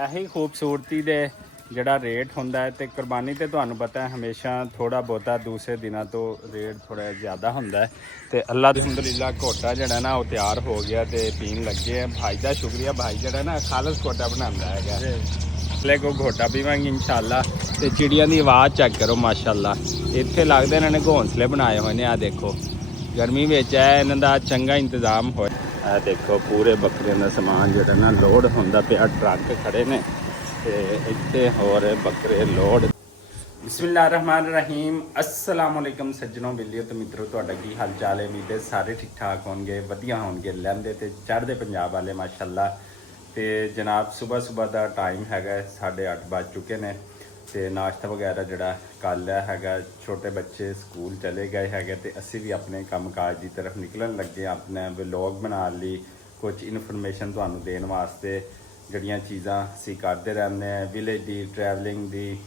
ਇਹੀ ਖੂਬਸੂਰਤੀ ਦੇ ਜਿਹੜਾ ਰੇਟ ਹੁੰਦਾ ਹੈ ਤੇ ਕੁਰਬਾਨੀ ਤੇ ਤੁਹਾਨੂੰ ਪਤਾ ਹੈ ਹਮੇਸ਼ਾ ਥੋੜਾ ਬਹੁਤਾ ਦੂਸਰੇ ਦਿਨਾਂ ਤੋਂ ਰੇਟ ਥੋੜਾ ਜ਼ਿਆਦਾ ਹੁੰਦਾ ਹੈ। ਤੇ ਅੱਲਾ ਦੀ ਅਲਹਮਦੁਲਿਲਾ ਘੋਟਾ ਜਿਹੜਾ ਨਾ ਉਹ ਤਿਆਰ ਹੋ ਗਿਆ ਤੇ ਪੀਣ ਲੱਗੇ ਆ। ਭਾਈ ਦਾ ਸ਼ੁਕਰੀਆ, ਭਾਈ ਜਿਹੜਾ ਨਾ ਖਾਲਸ ਘੋਟਾ ਬਣਾਉਂਦਾ ਹੈਗਾ। ਲੈ ਕੋ ਘੋਟਾ ਪੀਵਾਂਗੇ ਇਨਸ਼ਾਅੱਲਾ। ਤੇ ਚਿੜੀਆਂ ਦੀ ਆਵਾਜ਼ ਚੈੱਕ ਕਰੋ ਮਾਸ਼ਾਅੱਲਾ। ਇੱਥੇ ਲੱਗਦਾ ਇਹਨਾਂ ਨੇ ਘੋਂਸਲੇ ਬਣਾਏ ਹੋਏ ਨੇ। ਆ ਦੇਖੋ ਗਰਮੀ ਵਿੱਚ ਹੈ ਇਹਨਾਂ ਦਾ ਚੰਗਾ ਇੰਤਜ਼ਾਮ ਹੋਇਆ। ਇਹ ਦੇਖੋ ਪੂਰੇ ਬੱਕਰੀਆਂ ਦਾ ਸਮਾਨ ਜਿਹੜਾ ਨਾ ਲੋਡ ਹੁੰਦਾ ਪਿਆ, ਟਰੱਕ ਖੜੇ ਨੇ ਤੇ ਇੱਥੇ ਹੋਰ ਬੱਕਰੇ ਲੋਡ। ਬਿਸਮਿल्लाहिर्रहमानिर्रहीम अस्सलाम वालेकुम सज्जनों बिल्लियों तो मित्रों, ਤੁਹਾਡਾ ਕੀ ਹਾਲ ਚਾਲ ਹੈ? ਉਮੀਦ ਹੈ ਸਾਰੇ ਠੀਕ ਠਾਕ ਹੋਣਗੇ, ਵਧੀਆ ਹੋਣਗੇ, ਲਹਿੰਦੇ ਤੇ ਚੜ੍ਹਦੇ ਪੰਜਾਬ ਵਾਲੇ ਮਾਸ਼ਾਅੱਲਾ। ਤੇ ਜਨਾਬ ਸਵੇਰ ਦਾ ਟਾਈਮ ਹੈਗਾ 8:30 ਵੱਜ ਚੁੱਕੇ ਨੇ ਤੇ ਨਾਸ਼ਤਾ ਵਗੈਰਾ ਜਿਹੜਾ ਕਰ ਲਿਆ ਹੈਗਾ। ਛੋਟੇ ਬੱਚੇ ਸਕੂਲ ਚਲੇ ਗਏ ਹੈਗੇ ਤੇ ਅਸੀਂ ਵੀ ਆਪਣੇ ਕੰਮਕਾਜ ਦੀ ਤਰਫ ਨਿਕਲਣ ਲੱਗੇ। ਆਪਣੇ ਵਲੌਗ ਬਣਾਉਣ ਲਈ ਕੁਝ ਇਨਫੋਰਮੇਸ਼ਨ ਤੁਹਾਨੂੰ ਦੇਣ ਵਾਸਤੇ ਜਿਹੜੀਆਂ ਚੀਜ਼ਾਂ ਅਸੀਂ ਕਰਦੇ ਰਹਿੰਦੇ ਹਾਂ। ਵਿਲੇਜ ਦੀ ਟਰੈਵਲਿੰਗ ਦੀ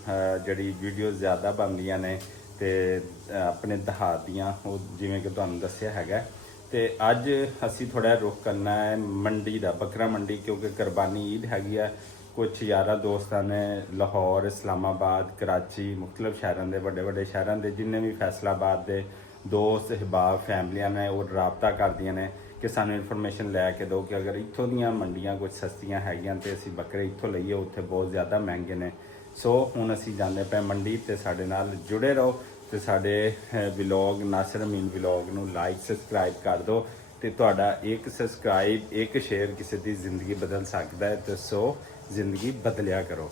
ਜਿਹੜੀ ਵੀਡੀਓ ਜ਼ਿਆਦਾ ਬਣਦੀਆਂ ਨੇ ਤੇ ਆਪਣੇ ਦਿਹਾਤ ਦੀਆਂ, ਉਹ ਜਿਵੇਂ ਕਿ ਤੁਹਾਨੂੰ ਦੱਸਿਆ ਹੈਗਾ। ਤੇ ਅੱਜ ਅਸੀਂ ਥੋੜ੍ਹਾ ਰੁਖ ਕਰਨਾ ਹੈ ਮੰਡੀ ਦਾ, ਬੱਕਰਾ ਮੰਡੀ, ਕਿਉਂਕਿ ਕੁਰਬਾਨੀ ਈਦ ਹੈਗੀ ਆ। ਕੁਛ ਯਾਰਾਂ ਦੋਸਤਾਂ ਨੇ ਲਾਹੌਰ, ਇਸਲਾਮਾਬਾਦ, ਕਰਾਚੀ, ਮੁਖਤਲਿਫ ਸ਼ਹਿਰਾਂ ਦੇ ਵੱਡੇ ਸ਼ਹਿਰਾਂ ਦੇ ਜਿੰਨੇ ਵੀ ਫੈਸਲਾਬਾਦ ਦੇ ਦੋਸਤ ਅਹਿਬਾਬ ਫੈਮਲੀਆਂ ਨੇ ਉਹ ਰਾਬਤਾ ਕਰਦੀਆਂ ਨੇ ਕਿ ਸਾਨੂੰ ਇਨਫੋਰਮੇਸ਼ਨ ਲੈ ਕੇ ਦਿਓ ਕਿ ਅਗਰ ਇੱਥੋਂ ਦੀਆਂ ਮੰਡੀਆਂ ਕੁਝ ਸਸਤੀਆਂ ਹੈਗੀਆਂ ਤੇ ਅਸੀਂ ਬੱਕਰੇ ਇੱਥੋਂ ਲਈਏ, ਉੱਥੇ ਬਹੁਤ ਜ਼ਿਆਦਾ ਮਹਿੰਗੇ ਨੇ। ਸੋ ਹੁਣ ਅਸੀਂ ਜਾਂਦੇ ਪਏ ਮੰਡੀ ਤੇ ਸਾਡੇ ਨਾਲ ਜੁੜੇ ਰਹੋ ਤੇ ਸਾਡੇ ਵਲੌਗ ਨਾਸਿਰ ਅਮੀਨ ਵਲੌਗ ਨੂੰ ਲਾਈਕ ਸਬਸਕ੍ਰਾਈਬ ਕਰ ਦਿਓ। ਤੇ ਤੁਹਾਡਾ ਇੱਕ ਸਬਸਕ੍ਰਾਈਬ, ਇੱਕ ਸ਼ੇਅਰ ਕਿਸੇ ਦੀ ਜ਼ਿੰਦਗੀ ਬਦਲ ਸਕਦਾ ਹੈ। ਤੇ ਸੋ ਜ਼ਿੰਦਗੀ ਬਦਲਿਆ ਕਰੋ।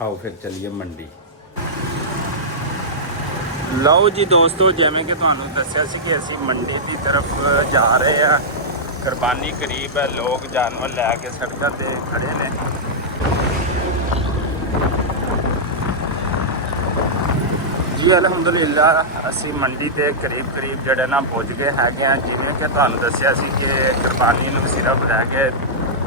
ਆਓ ਫਿਰ ਚੱਲੀਏ ਮੰਡੀ। ਲਓ ਜੀ ਦੋਸਤੋ, ਜਿਵੇਂ ਕਿ ਤੁਹਾਨੂੰ ਦੱਸਿਆ ਸੀ ਕਿ ਅਸੀਂ ਮੰਡੀ ਦੀ ਤਰਫ ਜਾ ਰਹੇ ਆ। ਕੁਰਬਾਨੀ ਕਰੀਬ ਹੈ, ਲੋਕ ਜਾਨਵਰ ਲੈ ਕੇ ਸੜਕਾਂ ਤੇ ਖੜੇ ਨੇ। ਜੀ ਅਲਹਮਦੁਲਿਲਾ ਅਸੀਂ ਮੰਡੀ ਤੇ ਕਰੀਬ ਜਿਹੜੇ ਨਾ ਪਹੁੰਚ ਗਏ ਹੈਗੇ ਆ। ਜਿਵੇਂ ਕਿ ਤੁਹਾਨੂੰ ਦੱਸਿਆ ਸੀ ਕਿ ਕੁਰਬਾਨੀ ਨੂੰ ਸਿਰਫ ਰਹਿ ਗਏ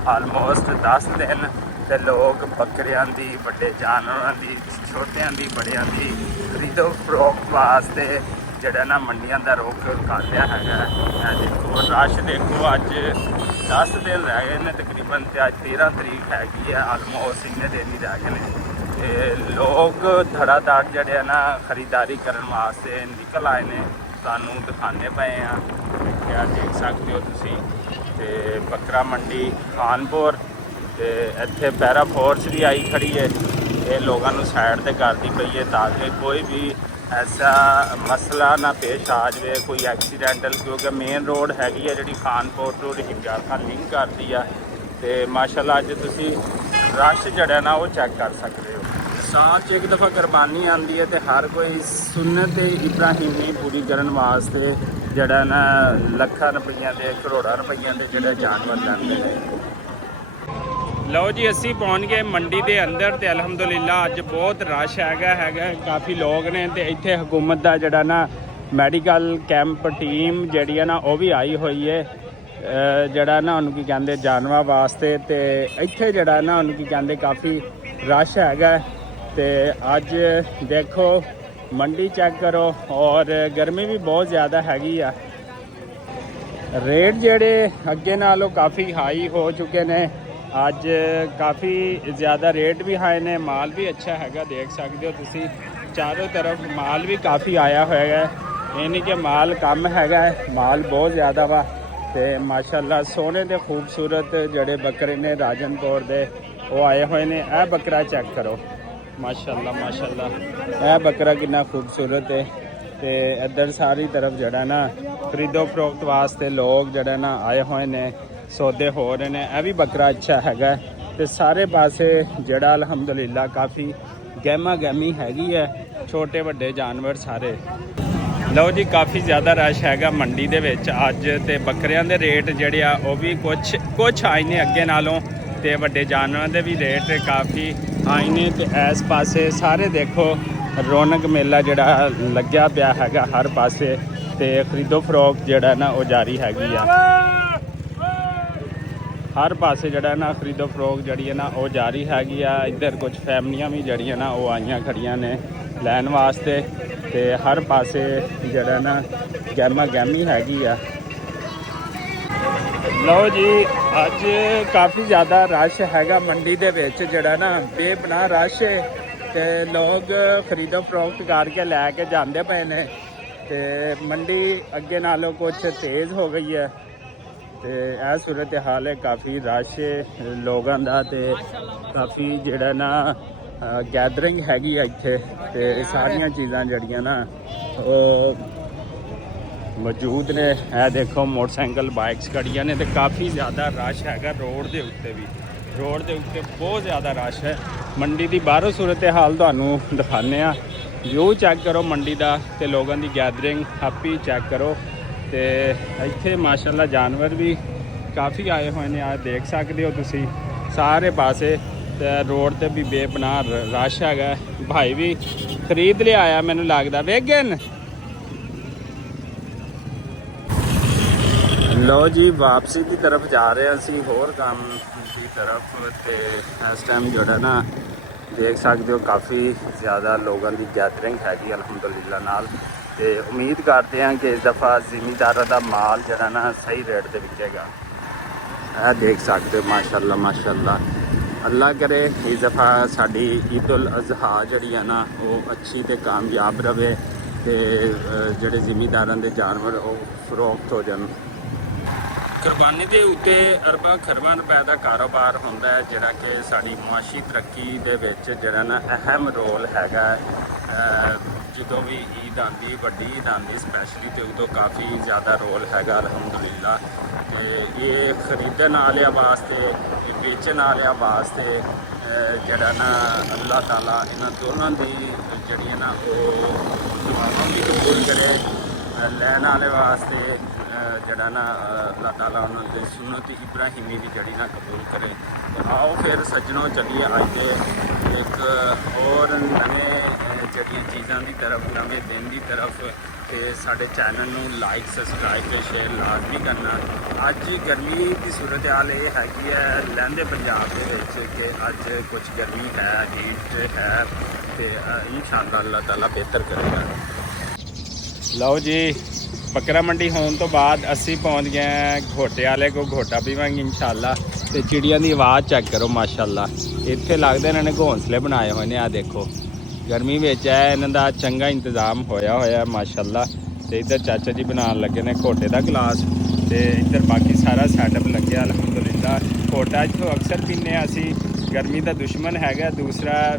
ਆਲਮੋਸਟ 10 ਦਿਨ ਤੇ ਲੋਕ ਬੱਕਰਿਆਂ ਦੀ, ਵੱਡੇ ਜਾਨਵਰਾਂ ਦੀ, ਛੋਟਿਆਂ ਦੀ, ਬੜਿਆਂ ਦੀ ਖਰੀਦੋ ਫਰੋਖਤ ਵਾਸਤੇ ਜਿਹੜਾ ਨਾ ਮੰਡੀਆਂ ਦਾ ਰੁਖ ਕਰ ਲਿਆ ਹੈਗਾ। ਇਹ ਦੇਖੋ ਰਸ਼ ਦੇਖੋ, ਅੱਜ 10 ਦਿਨ ਰਹਿ ਗਏ ਨੇ ਤਕਰੀਬਨ ਤੇ ਅੱਜ 13 ਤਰੀਕ ਹੈਗੀ ਆ। ਆਲਮੋਸਟ ਇੰਨੇ ਦਿਨ ਹੀ ਰਹਿ ਗਏ ਨੇ ਤੇ ਲੋਕ ਧੜਾਧੜ ਜਿਹੜੇ ਨਾ ਖਰੀਦਾਰੀ ਕਰਨ ਵਾਸਤੇ ਨਿਕਲ ਆਏ ਨੇ। ਤੁਹਾਨੂੰ ਦਿਖਾਣੇ ਪਏ ਆ ਕਿ ਦੇਖ ਸਕਦੇ ਹੋ ਤੁਸੀਂ। ਤੇ ਬੱਕਰਾ ਮੰਡੀ ਖਾਨਪੁਰ ਤੇ ਇੱਥੇ ਪੈਰਾ ਫੋਰਸ ਵੀ ਆਈ ਖੜੀ ਹੈ। ਇਹ ਲੋਕਾਂ ਨੂੰ ਸਾਈਡ ਤੇ ਕਰਦੀ ਪਈ ਹੈ ਤਾਂ ਕਿ ਕੋਈ ਵੀ ਐਸਾ ਮਸਲਾ ਨਾ ਪੇਸ਼ ਆ ਜਾਵੇ, ਕੋਈ ਐਕਸੀਡੈਂਟਲ, ਕਿਉਂਕਿ ਮੇਨ ਰੋਡ ਹੈਗੀ ਹੈ ਜਿਹੜੀ ਖਾਨਪੁਰ ਤੋਂ ਹਿੰਗਿਆ ਖਾਨ ਲਿੰਕ ਕਰਦੀ ਆ। ਤੇ ਮਾਸ਼ਾਅੱਲਾ ਅੱਜ ਤੁਸੀਂ ਰਸ਼ ਜਿਹੜਾ ਨਾ ਉਹ ਚੈੱਕ ਕਰ ਸਕਦੇ ਹੋ। ਸਾਲ 'ਚ ਇੱਕ ਦਫਾ ਕੁਰਬਾਨੀ ਆਉਂਦੀ ਹੈ ਤੇ ਹਰ ਕੋਈ ਸੁਨਨਤ ਇਬਰਾਹੀਮੀ ਪੂਰੀ ਕਰਨ ਵਾਸਤੇ ਜਿਹੜਾ ਨਾ ਲੱਖਾਂ ਰੁਪਈਆਂ ਦੇ, ਕਰੋੜਾਂ ਰੁਪਈਆਂ ਦੇ ਜਿਹੜੇ ਜਾਨਵਰ ਲੈਂਦੇ ਨੇ। ਲਓ ਜੀ ਅਸੀਂ ਪਹੁੰਚ ਗਏ ਮੰਡੀ ਦੇ ਅੰਦਰ ਤੇ ਅਲਹਮਦੁਲਿਲਾ ਅੱਜ ਬਹੁਤ ਰਸ਼ ਹੈਗਾ। ਕਾਫੀ ਲੋਕ ਨੇ ਤੇ ਇੱਥੇ ਹਕੂਮਤ ਦਾ ਜਿਹੜਾ ਨਾ ਮੈਡੀਕਲ ਕੈਂਪ ਟੀਮ ਜਿਹੜੀ ਹੈ ਨਾ ਉਹ ਵੀ ਆਈ ਹੋਈ ਹੈ। ਜਿਹੜਾ ਨਾ ਉਹਨੂੰ ਕੀ ਕਹਿੰਦੇ ਜਾਨਵਰਾਂ ਵਾਸਤੇ। ਤੇ ਇੱਥੇ ਜਿਹੜਾ ਨਾ ਉਹਨੂੰ ਕੀ ਕਹਿੰਦੇ ਕਾਫੀ ਰਸ਼ ਹੈਗਾ। ਤੇ ਅੱਜ ਦੇਖੋ ਮੰਡੀ ਚੈੱਕ ਕਰੋ ਔਰ ਗਰਮੀ ਵੀ ਬਹੁਤ ਜ਼ਿਆਦਾ ਹੈਗੀ ਆ। ਰੇਟ ਜਿਹੜੇ ਅੱਗੇ ਨਾਲੋਂ ਕਾਫੀ ਹਾਈ ਹੋ ਚੁੱਕੇ ਨੇ। ਅੱਜ ਕਾਫੀ ਜ਼ਿਆਦਾ ਰੇਟ ਵੀ ਹਾਈ ਨੇ, ਮਾਲ ਵੀ ਅੱਛਾ ਹੈਗਾ। ਦੇਖ ਸਕਦੇ ਹੋ ਤੁਸੀਂ ਚਾਰੋਂ ਤਰਫ ਮਾਲ ਵੀ ਕਾਫੀ ਆਇਆ ਹੋਇਆ ਹੈ। ਇਹ ਨਹੀਂ ਕਿ ਮਾਲ ਕਮ ਹੈਗਾ, ਮਾਲ ਬਹੁਤ ਜ਼ਿਆਦਾ ਵਾ। ਤੇ ਮਾਸ਼ਾਅੱਲਾ ਸੋਹਣੇ ਤੇ ਖੂਬਸੂਰਤ ਜਿਹੜੇ ਬੱਕਰੇ ਨੇ ਰਾਜਨਪੁਰ ਦੇ ਉਹ ਆਏ ਹੋਏ ਨੇ। ਇਹ ਬੱਕਰਾ ਚੈੱਕ ਕਰੋ ਮਾਸ਼ਾਅੱਲਾ ਮਾਸ਼ਾਅੱਲਾ, ਇਹ ਬੱਕਰਾ ਕਿੰਨਾ ਖੂਬਸੂਰਤ ਹੈ। ਤੇ ਇੱਧਰ ਸਾਰੀ ਤਰਫ ਜਿਹੜਾ ਨਾ ਖਰੀਦੋ ਫਰੋਖਤ ਵਾਸਤੇ ਲੋਕ ਜਿਹੜਾ ਨਾ ਆਏ ਹੋਏ ਨੇ, ਸੌਦੇ ਹੋ ਰਹੇ ਨੇ। ਇਹ ਵੀ ਬੱਕਰਾ ਅੱਛਾ ਹੈਗਾ। ਤੇ ਸਾਰੇ ਪਾਸੇ ਜਿਹੜਾ ਅਲਹਮਦੁਲਿਲਾ ਕਾਫੀ ਗਹਿਮਾ ਗਹਿਮੀ ਹੈਗੀ ਹੈ, ਛੋਟੇ ਵੱਡੇ ਜਾਨਵਰ ਸਾਰੇ। ਲਓ ਜੀ ਕਾਫੀ ਜ਼ਿਆਦਾ ਰਸ਼ ਹੈਗਾ ਮੰਡੀ ਦੇ ਵਿੱਚ ਅੱਜ। ਤੇ ਬੱਕਰਿਆਂ ਦੇ ਰੇਟ ਜਿਹੜੇ ਆ ਉਹ ਵੀ ਕੁਛ ਆਏ ਨੇ ਅੱਗੇ ਨਾਲੋਂ ਤੇ ਵੱਡੇ ਜਾਨਵਰਾਂ ਦੇ ਵੀ ਰੇਟ ਕਾਫੀ ਆਏ ਨੇ। ਤੇ ਇਸ ਪਾਸੇ ਸਾਰੇ ਦੇਖੋ ਰੌਣਕ ਮੇਲਾ ਜਿਹੜਾ ਲੱਗਿਆ ਪਿਆ ਹੈਗਾ ਹਰ ਪਾਸੇ। ਤੇ ਖਰੀਦੋ ਫਰੋਖਤ ਜਿਹੜਾ ਨਾ ਉਹ ਜਾਰੀ ਹੈਗੀ ਆ ਹਰ ਪਾਸੇ। ਜਿਹੜਾ ਨਾ ਖਰੀਦੋ ਫਰੋਖਤ ਜਿਹੜੀ ਹੈ ਨਾ ਉਹ ਜਾਰੀ ਹੈਗੀ ਆ। ਇੱਧਰ ਕੁਝ ਫੈਮਲੀਆਂ ਵੀ ਜਿਹੜੀਆਂ ਨਾ ਉਹ ਆਈਆਂ ਖੜੀਆਂ ਨੇ ਲੈਣ ਵਾਸਤੇ। ਤੇ ਹਰ ਪਾਸੇ ਜਿਹੜਾ ਨਾ ਗਹਿਮਾ ਗਹਿਮੀ ਹੈਗੀ ਆ। ਲਓ ਜੀ, ਅੱਜ ਕਾਫੀ ਜ਼ਿਆਦਾ ਰਸ਼ ਹੈਗਾ ਮੰਡੀ ਦੇ ਵਿੱਚ, ਜਿਹੜਾ ਨਾ ਬੇਪਨਾਹ ਰਸ਼ ਹੈ ਤੇ ਲੋਕ ਖਰੀਦੋ ਫਰੋਖਤ ਕਰਕੇ ਲੈ ਕੇ ਜਾਂਦੇ ਪਏ ਨੇ ਤੇ ਮੰਡੀ ਅੱਗੇ ਨਾਲੋਂ ਕੁਝ ਤੇਜ਼ ਹੋ ਗਈ ਹੈ ਤੇ ਇਹ ਸੂਰਤ ਹਾਲ ਹੈ। ਕਾਫੀ ਰਸ਼ ਲੋਕਾਂ ਦਾ ਤੇ ਕਾਫੀ ਜਿਹੜਾ ਨਾ ਗੈਦਰਿੰਗ ਹੈਗੀ ਆ ਇੱਥੇ ਤੇ ਸਾਰੀਆਂ ਚੀਜ਼ਾਂ ਜਿਹੜੀਆਂ ਨਾ ਉਹ ਮੌਜੂਦ ਨੇ। ਇਹ ਦੇਖੋ ਮੋਟਰਸਾਈਕਲ ਬਾਈਕਸ ਖੜੀਆਂ ਨੇ ਤੇ ਕਾਫੀ ਜ਼ਿਆਦਾ ਰਸ਼ ਹੈਗਾ ਰੋਡ ਦੇ ਉੱਤੇ ਵੀ। ਰੋਡ ਦੇ ਉੱਤੇ ਬਹੁਤ ਜ਼ਿਆਦਾ ਰਸ਼ ਹੈ। ਮੰਡੀ ਦੀ ਬਾਹਰੋਂ ਸੂਰਤ ਹਾਲ ਤੁਹਾਨੂੰ ਦਿਖਾਉਂਦੇ ਆ। ਵਿਊ ਚੈੱਕ ਕਰੋ ਮੰਡੀ ਦਾ ਤੇ ਲੋਕਾਂ ਦੀ ਗੈਦਰਿੰਗ ਆਪੀ ਚੈੱਕ ਕਰੋ ਤੇ ਇੱਥੇ ਮਾਸ਼ਾਅੱਲਾ ਜਾਨਵਰ ਵੀ ਕਾਫੀ ਆਏ ਹੋਏ ਨੇ। ਆ ਦੇਖ ਸਕਦੇ ਹੋ ਤੁਸੀਂ ਸਾਰੇ ਪਾਸੇ ਤੇ ਰੋਡ ਤੇ ਵੀ ਬੇਪਨਾਹ ਰਸ਼ ਹੈਗਾ। ਭਾਈ ਵੀ ਖਰੀਦ ਲਿਆ ਆਇਆ ਮੈਨੂੰ ਲੱਗਦਾ ਵੇਗਨ। ਲਓ ਜੀ, ਵਾਪਸੀ ਦੀ ਤਰਫ ਜਾ ਰਹੇ ਹਾਂ ਅਸੀਂ ਹੋਰ ਕੰਮ ਦੀ ਤਰਫ ਤੇ ਇਸ ਟਾਈਮ ਜਿਹੜਾ ਨਾ ਦੇਖ ਸਕਦੇ ਹੋ ਕਾਫੀ ਜ਼ਿਆਦਾ ਲੋਕਾਂ ਦੀ ਗੈਦਰਿੰਗ ਹੈਗੀ ਅਲਹਮਦੁਲਿਲਾ ਨਾਲ ਤੇ ਉਮੀਦ ਕਰਦੇ ਹਾਂ ਕਿ ਇਸ ਦਫਾ ਜ਼ਿਮੀਂਦਾਰਾਂ ਦਾ ਮਾਲ ਜਿਹੜਾ ਨਾ ਸਹੀ ਰੇਟ ਤੇ ਵਿਕੇਗਾ। ਇਹ ਦੇਖ ਸਕਦੇ ਹੋ ਮਾਸ਼ਾਅੱਲਾ ਮਾਸ਼ਾਅੱਲਾ। ਅੱਲਾ ਕਰੇ ਇਸ ਦਫਾ ਸਾਡੀ ਈਦ ਉਲ ਅਜ਼ਹਾ ਜਿਹੜੀ ਆ ਨਾ ਉਹ ਅੱਛੀ ਤੇ ਕਾਮਯਾਬ ਰਵੇ ਤੇ ਜਿਹੜੇ ਜ਼ਿਮੀਂਦਾਰਾਂ ਦੇ ਜਾਨਵਰ ਉਹ ਫਰੋਖਤ ਹੋ ਜਾਣ। ਕੁਰਬਾਨੀ ਦੇ ਉੱਤੇ ਅਰਬਾਂ ਖਰਬਾਂ ਰੁਪਏ ਦਾ ਕਾਰੋਬਾਰ ਹੁੰਦਾ ਹੈ ਜਿਹੜਾ ਕਿ ਸਾਡੀ ਮੁਆਸ਼ੀ ਤਰੱਕੀ ਦੇ ਵਿੱਚ ਜਿਹੜਾ ਨਾ ਅਹਿਮ ਰੋਲ ਹੈਗਾ। ਜਦੋਂ ਵੀ ਈਦ ਆਉਂਦੀ, ਵੱਡੀ ਈਦ ਆਉਂਦੀ ਸਪੈਸ਼ਲੀ, ਤੇ ਉਦੋਂ ਕਾਫੀ ਜ਼ਿਆਦਾ ਰੋਲ ਹੈਗਾ ਅਲਹਮਦੁਲਿਲਾ। ਤੇ ਇਹ ਖਰੀਦਣ ਵਾਲਿਆਂ ਵਾਸਤੇ, ਵੇਚਣ ਵਾਲਿਆਂ ਵਾਸਤੇ ਜਿਹੜਾ ਨਾ ਅੱਲਾਹ ਤਾਲਾ ਇਹਨਾਂ ਦੋਨਾਂ ਦੀ ਜਿਹੜੀਆਂ ਨਾ ਉਹ ਦੁਆਵਾਂ ਵੀ ਕਬੂਲ ਕਰੇ। ਲੈਣ ਵਾਲੇ ਵਾਸਤੇ ਜਿਹੜਾ ਨਾ ਅੱਲਾਹ ਤਾਲਾ ਉਹਨਾਂ ਦੇ ਸੁਨਨਤ ਇਬਰਾਹੀਮੀ ਦੀ ਜਿਹੜੀ ਨਾ ਕਬੂਲ ਕਰੇ। ਆਓ ਫਿਰ ਸੱਜਣੋਂ ਚੱਲੀਏ ਅੱਜ ਦੇ ਇੱਕ ਹੋਰ ਨਵੇਂ ਜਿਹੜੀਆਂ ਚੀਜ਼ਾਂ ਦੀ ਤਰਫ, ਨਵੇਂ ਦਿਨ ਦੀ ਤਰਫ। ਤੇ ਸਾਡੇ ਚੈਨਲ ਨੂੰ ਲਾਈਕ, ਸਬਸਕ੍ਰਾਈਬ ਤੇ ਸ਼ੇਅਰ ਲਾਜ਼ਮੀ ਕਰਨਾ। ਅੱਜ ਗਰਮੀ ਦੀ ਸੂਰਤ ਹਾਲ ਇਹ ਹੈਗੀ ਹੈ ਲਹਿੰਦੇ ਪੰਜਾਬ ਦੇ ਵਿੱਚ ਕਿ ਅੱਜ ਕੁਝ ਗਰਮੀ ਹੈ, ਹੀਟ ਹੈ ਤੇ ਇਨਸ਼ਾਅੱਲਾ ਅੱਲਾਹ ਤਾਲਾ ਬਿਹਤਰ ਕਰੇਗਾ। ਲਓ ਜੀ, ਬੱਕਰਾ ਮੰਡੀ ਹੋਣ ਤੋਂ ਬਾਅਦ ਅਸੀਂ ਪਹੁੰਚ ਗਏ ਘੋਟੇ ਵਾਲੇ ਕੋ, ਘੋਟਾ ਪੀਵਾਂਗੇ ਇਨਸ਼ਾਅੱਲਾ। ਤੇ ਚਿੜੀਆਂ ਦੀ ਆਵਾਜ਼ ਚੈੱਕ ਕਰੋ ਮਾਸ਼ਾਅੱਲਾ। ਇੱਥੇ ਲੱਗਦਾ ਇਹਨਾਂ ਨੇ ਘੋਂਸਲੇ ਬਣਾਏ ਹੋਏ ਨੇ। ਆ ਦੇਖੋ ਗਰਮੀ ਵਿੱਚ ਹੈ ਇਹਨਾਂ ਦਾ ਚੰਗਾ ਇੰਤਜ਼ਾਮ ਹੋਇਆ ਮਾਸ਼ਾਅੱਲਾ। ਤੇ ਇੱਧਰ ਚਾਚਾ ਜੀ ਬਣਾਉਣ ਲੱਗੇ ਨੇ ਘੋਟੇ ਦਾ ਗਲਾਸ ਤੇ ਇੱਧਰ ਬਾਕੀ ਸਾਰਾ ਸੈਟਅਪ ਲੱਗਿਆ ਅਲਹਮਦੁਲਿਲਾ। ਘੋਟਾ ਇੱਥੋਂ ਅਕਸਰ ਪੀਂਦੇ ਹਾਂ ਅਸੀਂ। ਗਰਮੀ ਦਾ ਦੁਸ਼ਮਣ ਹੈਗਾ। ਦੂਸਰਾ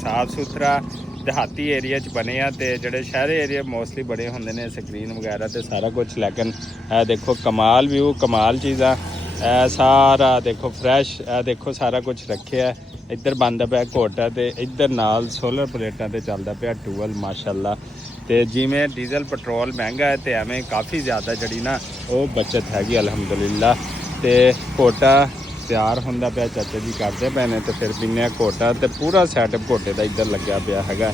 ਸਾਫ ਸੁਥਰਾ ਦਿਹਾਤੀ ਏਰੀਆ 'ਚ ਬਣੇ ਆ ਤੇ ਜਿਹੜੇ ਸ਼ਹਿਰੀ ਏਰੀਆ ਮੋਸਟਲੀ ਬੜੇ ਹੁੰਦੇ ਨੇ ਸਕਰੀਨ ਵਗੈਰਾ ਤੇ ਸਾਰਾ ਕੁਝ। ਲੇਕਿਨ ਇਹ ਦੇਖੋ ਕਮਾਲ ਵਿਊ, ਕਮਾਲ ਚੀਜ਼ਾਂ। ਇਹ ਸਾਰਾ ਦੇਖੋ ਫਰੈਸ਼, ਇਹ ਦੇਖੋ ਸਾਰਾ ਕੁਝ ਰੱਖਿਆ। ਇੱਧਰ ਬੰਦ ਪਿਆ ਘੋਟਾ ਤੇ ਇੱਧਰ ਨਾਲ ਸੋਲਰ ਪਲੇਟਾਂ ਤੇ ਚੱਲਦਾ ਪਿਆ ਟੂਵਲ ਮਾਸ਼ਾਅੱਲਾ। ਤੇ ਜਿਵੇਂ ਡੀਜ਼ਲ ਪੈਟਰੋਲ ਮਹਿੰਗਾ ਹੈ ਤੇ ਐਵੇਂ ਕਾਫੀ ਜ਼ਿਆਦਾ ਜਿਹੜੀ ਨਾ ਉਹ ਬਚਤ ਹੈਗੀ ਅਲਹਮਦੁਲਿਲਾ। ਤੇ ਘੋਟਾ ਤਿਆਰ ਹੁੰਦਾ ਪਿਆ, ਚਾਚਾ ਜੀ ਕਰਦੇ ਪਏ ਨੇ ਤੇ ਫਿਰ ਪੀਂਦੇ ਹਾਂ ਘੋਟਾ। ਤੇ ਪੂਰਾ ਸੈਟਅਪ ਘੋਟੇ ਦਾ ਇੱਧਰ ਲੱਗਿਆ ਪਿਆ ਹੈਗਾ।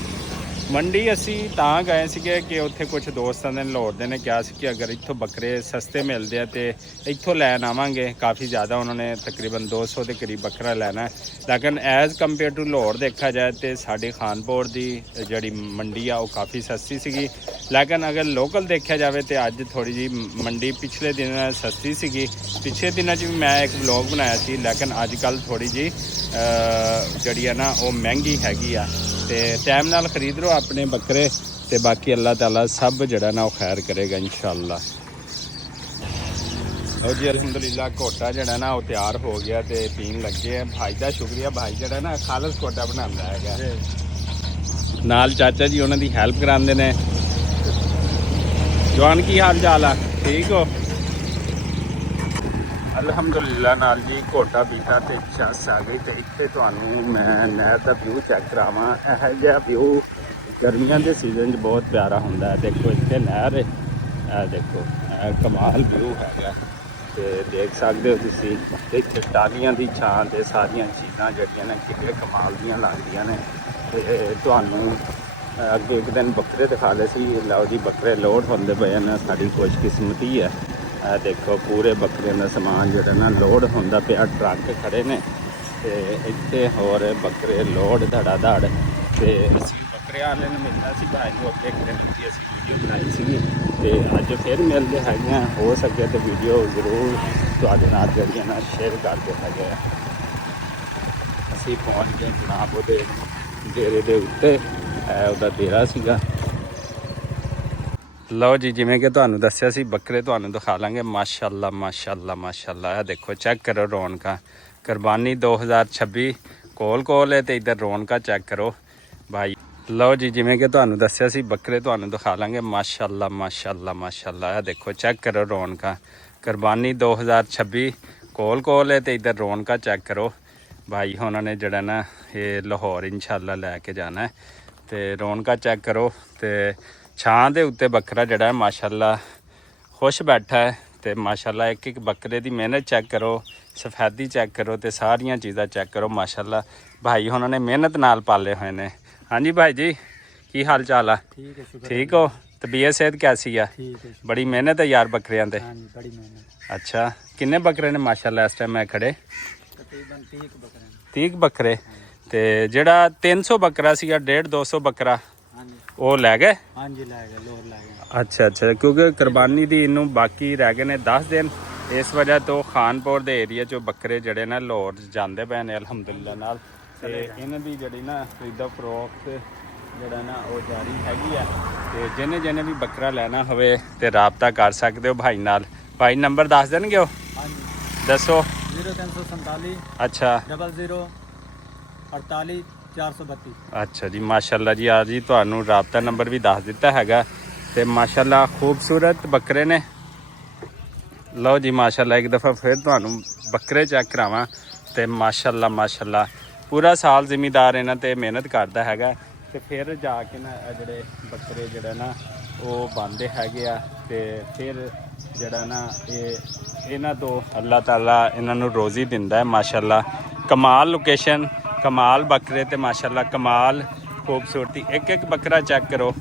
ਮੰਡੀ ਅਸੀਂ ਤਾਂ ਗਏ ਸੀਗੇ ਕਿ ਉੱਥੇ ਕੁਝ ਦੋਸਤਾਂ ਨੇ ਲਾਹੌਰ ਦੇ ਨੇ ਕਿਹਾ ਸੀ ਕਿ ਅਗਰ ਇੱਥੋਂ ਬੱਕਰੇ ਸਸਤੇ ਮਿਲਦੇ ਆ ਤੇ ਇੱਥੋਂ ਲੈਣ ਆਵਾਂਗੇ। ਕਾਫੀ ਜ਼ਿਆਦਾ ਉਹਨਾਂ ਨੇ ਤਕਰੀਬਨ 200 ਦੇ ਕਰੀਬ ਬੱਕਰਾ ਲੈਣਾ। ਲੇਕਿਨ ਐਜ਼ ਕੰਪੇਅਰ ਟੂ ਲਾਹੌਰ ਦੇਖਿਆ ਜਾਏ ਤੇ ਸਾਡੀ ਖਾਨਪੁਰ ਦੀ ਜਿਹੜੀ ਮੰਡੀ ਆ ਉਹ ਕਾਫੀ ਸਸਤੀ ਸੀਗੀ। ਲੇਕਿਨ ਅਗਰ ਲੋਕਲ ਦੇਖਿਆ ਜਾਵੇ ਤੇ ਅੱਜ ਥੋੜ੍ਹੀ ਜਿਹੀ ਮੰਡੀ ਪਿਛਲੇ ਦਿਨਾਂ ਸਸਤੀ ਸੀਗੀ। ਪਿਛਲੇ ਦਿਨਾਂ 'ਚ ਵੀ ਮੈਂ ਇੱਕ ਵਲੌਗ ਬਣਾਇਆ ਸੀ। ਲੇਕਿਨ ਅੱਜ ਕੱਲ੍ਹ ਥੋੜ੍ਹੀ ਜਿਹੀ ਜਿਹੜੀ ਆ ਨਾ ਉਹ ਮਹਿੰਗੀ ਹੈਗੀ ਆ। ਤੇ ਟਾਈਮ ਨਾਲ ਖਰੀਦ ਲਓ ਆਪਣੇ ਬੱਕਰੇ ਤੇ ਬਾਕੀ ਅੱਲਾਹ ਤਾਲਾ ਸਭ ਜਿਹੜਾ ਨਾ ਉਹ ਖੈਰ ਕਰੇਗਾ ਇਨਸ਼ਾਅੱਲਾ। ਲਓ ਜੀ ਅਲਹਮਦੁਲਿਲਾ ਘੋਟਾ ਜਿਹੜਾ ਨਾ ਉਹ ਤਿਆਰ ਹੋ ਗਿਆ ਤੇ ਪੀਣ ਲੱਗੇ ਆ। ਭਾਈ ਦਾ ਸ਼ੁਕਰੀਆ, ਭਾਈ ਜਿਹੜਾ ਨਾ ਖਾਲਸ ਘੋਟਾ ਬਣਾਉਂਦਾ ਹੈਗਾ। ਨਾਲ ਚਾਚਾ ਜੀ ਉਹਨਾਂ ਦੀ ਹੈਲਪ ਕਰਾਉਂਦੇ ਨੇ। ਜਵਾਨ ਕੀ ਹਾਲ ਚਾਲ ਆ? ਠੀਕ ਹੋ? ਅਲਹਮਦੁਲਿਲਾ ਨਾਲ ਜੀ ਘੋਟਾ ਪੀਤਾ ਤੇ ਚੱਸ ਆ ਗਈ। ਤੇ ਇੱਥੇ ਤੁਹਾਨੂੰ ਮੈਂ ਨਹਿਰ ਦਾ ਵਿਊ ਚੈੱਕ ਕਰਾਵਾਂ। ਇਹੋ ਜਿਹਾ ਵਿਊ ਗਰਮੀਆਂ ਦੇ ਸੀਜ਼ਨ 'ਚ ਬਹੁਤ ਪਿਆਰਾ ਹੁੰਦਾ ਹੈ। ਦੇਖੋ ਇੱਥੇ ਨਹਿਰ, ਇਹ ਦੇਖੋ ਕਮਾਲ ਵਿਊ ਹੈਗਾ। ਤੇ ਦੇਖ ਸਕਦੇ ਹੋ ਤੁਸੀਂ ਇੱਥੇ ਟਾਹਲੀਆਂ ਦੀ ਛਾਂ ਤੇ ਸਾਰੀਆਂ ਚੀਜ਼ਾਂ ਜਿਹੜੀਆਂ ਨੇ ਕਿੰਨੇ ਕਮਾਲ ਦੀਆਂ ਲੱਗਦੀਆਂ ਨੇ। ਤੇ ਤੁਹਾਨੂੰ ਅੱਗੇ ਇੱਕ ਦਿਨ ਬੱਕਰੇ ਦਿਖਾ ਲਏ ਸੀ। ਲਓ ਜੀ ਬੱਕਰੇ ਲੋਡ ਹੁੰਦੇ ਪਏ ਨੇ। ਸਾਡੀ ਖੁਸ਼ਕਿਸਮਤੀ ਹੈ। ਇਹ ਦੇਖੋ ਪੂਰੇ ਬੱਕਰਿਆਂ ਦਾ ਸਮਾਨ ਜਿਹੜਾ ਨਾ ਲੋਡ ਹੁੰਦਾ ਪਿਆ। ਟਰੱਕ ਖੜੇ ਨੇ ਤੇ ਇੱਥੇ ਹੋਰ ਬੱਕਰੇ ਲੋਡ ਧੜਾ ਧੜ। ਤੇ ਅਸੀਂ ਬੱਕਰਿਆਂ ਵਾਲੇ ਨੂੰ ਮਿਲਣਾ ਸੀ ਭਾਈ ਨੂੰ, ਅੱਗੇ ਇੱਕ ਦਿਨ ਦੀ ਅਸੀਂ ਵੀਡੀਓ ਬਣਾਈ ਸੀਗੀ ਤੇ ਅੱਜ ਫਿਰ ਮਿਲਦੇ ਹੈਗੇ ਆ। ਹੋ ਸਕੇ ਤਾਂ ਵੀਡੀਓ ਜ਼ਰੂਰ ਤੁਹਾਡੇ ਨਾਲ ਜਿਹੜੀਆਂ ਨਾ ਸ਼ੇਅਰ ਕਰਦੇ ਹੈਗੇ ਆ। ਅਸੀਂ ਪਹੁੰਚ ਗਏ ਜਨਾਬ ਉਹਦੇ ਡੇਰੇ ਦੇ ਉੱਤੇ, ਉਹਦਾ ਡੇਰਾ ਸੀਗਾ। ਲਓ ਜੀ, ਜਿਵੇਂ ਕਿ ਤੁਹਾਨੂੰ ਦੱਸਿਆ ਸੀ ਬੱਕਰੇ ਤੁਹਾਨੂੰ ਦਿਖਾ ਲਾਂਗੇ। ਮਾਸ਼ਾਅੱਲਾ ਮਾਸ਼ਾਅੱਲਾ ਮਾਸ਼ਾਅੱਲਾ, ਇਹ ਦੇਖੋ ਚੈੱਕ ਕਰੋ ਰੌਣਕਾਂ। ਕੁਰਬਾਨੀ 2026 ਕੋਲ ਹੈ ਤੇ ਇੱਧਰ ਰੌਣਕਾਂ ਚੈੱਕ ਕਰੋ ਭਾਈ। ਲਓ ਜੀ, ਜਿਵੇਂ ਕਿ ਤੁਹਾਨੂੰ ਦੱਸਿਆ ਸੀ ਬੱਕਰੇ ਤੁਹਾਨੂੰ ਦਿਖਾ ਲਾਂਗੇ। ਮਾਸ਼ਾਅੱਲਾ ਮਾਸ਼ਾਅੱਲਾ ਮਾਸ਼ਾਅੱਲਾ, ਇਹ ਦੇਖੋ ਚੈੱਕ ਕਰੋ ਰੌਣਕਾਂ। ਕੁਰਬਾਨੀ 2026 ਕੋਲ ਹੈ ਤੇ ਇੱਧਰ ਰੌਣਕਾਂ ਚੈੱਕ ਕਰੋ ਭਾਈ। ਉਹਨਾਂ ਨੇ ਜਿਹੜਾ ਨਾ ਇਹ ਲਾਹੌਰ ਇੰਸ਼ਾਅੱਲਾ ਲੈ ਕੇ ਜਾਣਾ ਤੇ ਰੌਣਕਾਂ ਚੈੱਕ ਕਰੋ। ਤੇ ਛਾਂ ਦੇ ਉੱਤੇ ਬੱਕਰਾ ਜਿਹੜਾ ਹੈ ਮਾਸ਼ਾਅੱਲਾ ਖੁਸ਼ ਬੈਠਾ ਹੈ ਤੇ ਮਾਸ਼ਾਅੱਲਾ ਇੱਕ ਇੱਕ ਬੱਕਰੇ ਦੀ ਮਿਹਨਤ ਚੈੱਕ ਕਰੋ, ਸਫੈਦੀ ਚੈੱਕ ਕਰੋ ਤੇ ਸਾਰੀਆਂ ਚੀਜ਼ਾਂ ਚੈੱਕ ਕਰੋ। ਮਾਸ਼ਾਅੱਲਾ ਭਾਈ ਉਹਨਾਂ ਨੇ ਮਿਹਨਤ ਨਾਲ ਪਾਲੇ ਹੋਏ ਨੇ। ਹਾਂਜੀ ਭਾਈ ਜੀ, ਕੀ ਹਾਲ ਚਾਲ ਆ? ठीक है, शुक्र ठीक हो? तबीयत सेहत कैसी है? ठीक है। बड़ी मेहनत है यार बकरियां ते। हाँ जी, बड़ी मेहनत। अच्छा, किन्ने बकरे ने माशाल्लाह इस टाइम मैं खड़े? तकरीबन 30 बकरे हैं। 30 बकरे ते जेड़ा 300 बकरा सी या 150-200 बकरा हाँ जी, वो लै गए? हाँ जी, लै गए, लोर लै गए। अच्छा अच्छा, क्योंकि कुर्बानी दी इनू बाकी रह गए ने 10 दिन, इस वजह तो खानपुर दे एरिया चो बकरे जड़े ना लाहौर जांदे पे ने अलहमदुलिल्लाह नाल। ते इन्हां दी जड़ी ना खरीदा फरोख्त ਜਿਹੜਾ ਨਾ ਉਹ ਜਾਰੀ ਹੈਗੀ ਆ ਤੇ ਜਿਹਨੇ ਵੀ ਬੱਕਰਾ ਲੈਣਾ ਹੋਵੇ ਤੇ ਰਾਬਤਾ ਕਰ ਸਕਦੇ ਹੋ ਭਾਈ ਨਾਲ। ਭਾਈ ਨੰਬਰ ਦੱਸ ਦੇਣਗੇ ਉਹ? हाँ जी, ਦੱਸੋ। 0347 ਅੱਛਾ 00 48 432। ਅੱਛਾ ਜੀ, ਮਾਸ਼ਾਅੱਲਾ ਜੀ। ਆ ਜੀ ਤੁਹਾਨੂੰ ਰਾਬਤਾ ਨੰਬਰ ਵੀ ਦੱਸ ਦਿੱਤਾ ਹੈਗਾ ਤੇ ਮਾਸ਼ਾਅੱਲਾ ਖੂਬਸੂਰਤ ਬੱਕਰੇ ਨੇ। ਲਓ ਜੀ ਮਾਸ਼ਾਅੱਲਾ, ਇੱਕ ਦਫਾ ਫਿਰ ਤੁਹਾਨੂੰ ਬੱਕਰੇ ਚੈੱਕ ਕਰਾਵਾਂ ਤੇ ਮਾਸ਼ਾਅੱਲਾ ਮਾਸ਼ਾਅੱਲਾ ਪੂਰਾ ਸਾਲ ਜ਼ਿਮੀਦਾਰ ਇਹਨਾਂ ਤੇ ਮਿਹਨਤ ਕਰਦਾ ਹੈਗਾ ਤੇ ਫਿਰ ਜਾ ਕੇ ਨਾ ਜਿਹੜੇ ਬੱਕਰੇ ਜਿਹੜਾ ਨਾ ਉਹ ਬਣਦੇ ਹੈਗੇ ਆ ਤੇ ਫਿਰ ਜਿਹੜਾ ਨਾ ਇਹਨਾਂ ਤੋਂ ਅੱਲਾਹ ਤਾਲਾ ਇਹਨਾਂ ਨੂੰ ਰੋਜ਼ੀ ਦਿੰਦਾ ਹੈ। ਮਾਸ਼ਾਅੱਲਾ ਕਮਾਲ ਲੋਕੇਸ਼ਨ, ਕਮਾਲ ਬੱਕਰੇ ਤੇ ਮਾਸ਼ਾਅੱਲਾ ਕਮਾਲ ਖੂਬਸੂਰਤੀ। ਇੱਕ ਇੱਕ ਬੱਕਰਾ ਚੈੱਕ ਕਰੋ,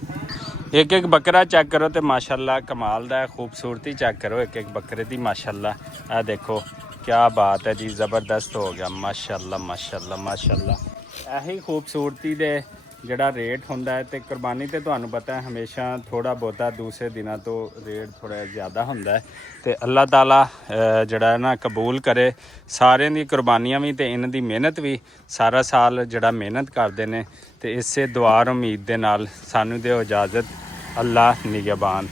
ਇੱਕ ਇੱਕ ਬੱਕਰਾ ਚੈੱਕ ਕਰੋ ਤੇ ਮਾਸ਼ਾਅੱਲਾ ਕਮਾਲ ਦਾ ਖੂਬਸੂਰਤੀ ਚੈੱਕ ਕਰੋ ਇੱਕ ਇੱਕ ਬੱਕਰੇ ਦੀ। ਮਾਸ਼ਾਅੱਲਾ ਇਹ ਦੇਖੋ ਕਿਆ ਬਾਤ ਹੈ ਜੀ, ਜ਼ਬਰਦਸਤ ਹੋ ਗਿਆ। ਮਾਸ਼ਾਅੱਲਾ ਮਾਸ਼ਾਅੱਲਾ ਮਾਸ਼ਾਅੱਲਾ। ਇਹੀ ਖੂਬਸੂਰਤੀ ਦੇ ਜਿਹੜਾ ਰੇਟ ਹੁੰਦਾ ਹੈ ਤੇ ਕੁਰਬਾਨੀ ਤੇ ਤੁਹਾਨੂੰ ਪਤਾ ਹੈ ਹਮੇਸ਼ਾ ਥੋੜਾ ਬਹੁਤਾ ਦੂਸਰੇ ਦਿਨਾਂ ਤੋਂ ਰੇਟ ਥੋੜਾ ਜ਼ਿਆਦਾ ਹੁੰਦਾ ਹੈ ਤੇ ਅੱਲਾਹ ਤਾਲਾ ਜਿਹੜਾ ਨਾ ਕਬੂਲ ਕਰੇ ਸਾਰਿਆਂ ਦੀ ਕੁਰਬਾਨੀਆਂ ਵੀ ਤੇ ਇਹਨਾਂ ਦੀ ਮਿਹਨਤ ਵੀ। ਸਾਰਾ ਸਾਲ ਜਿਹੜਾ ਮਿਹਨਤ ਕਰਦੇ ਨੇ ਤੇ ਇਸੇ ਦੁਆ ਉਮੀਦ ਦੇ ਨਾਲ ਸਾਨੂੰ ਦਿਓ ਇਜਾਜ਼ਤ। ਅੱਲਾਹ ਨਿਗਹਬਾਨ।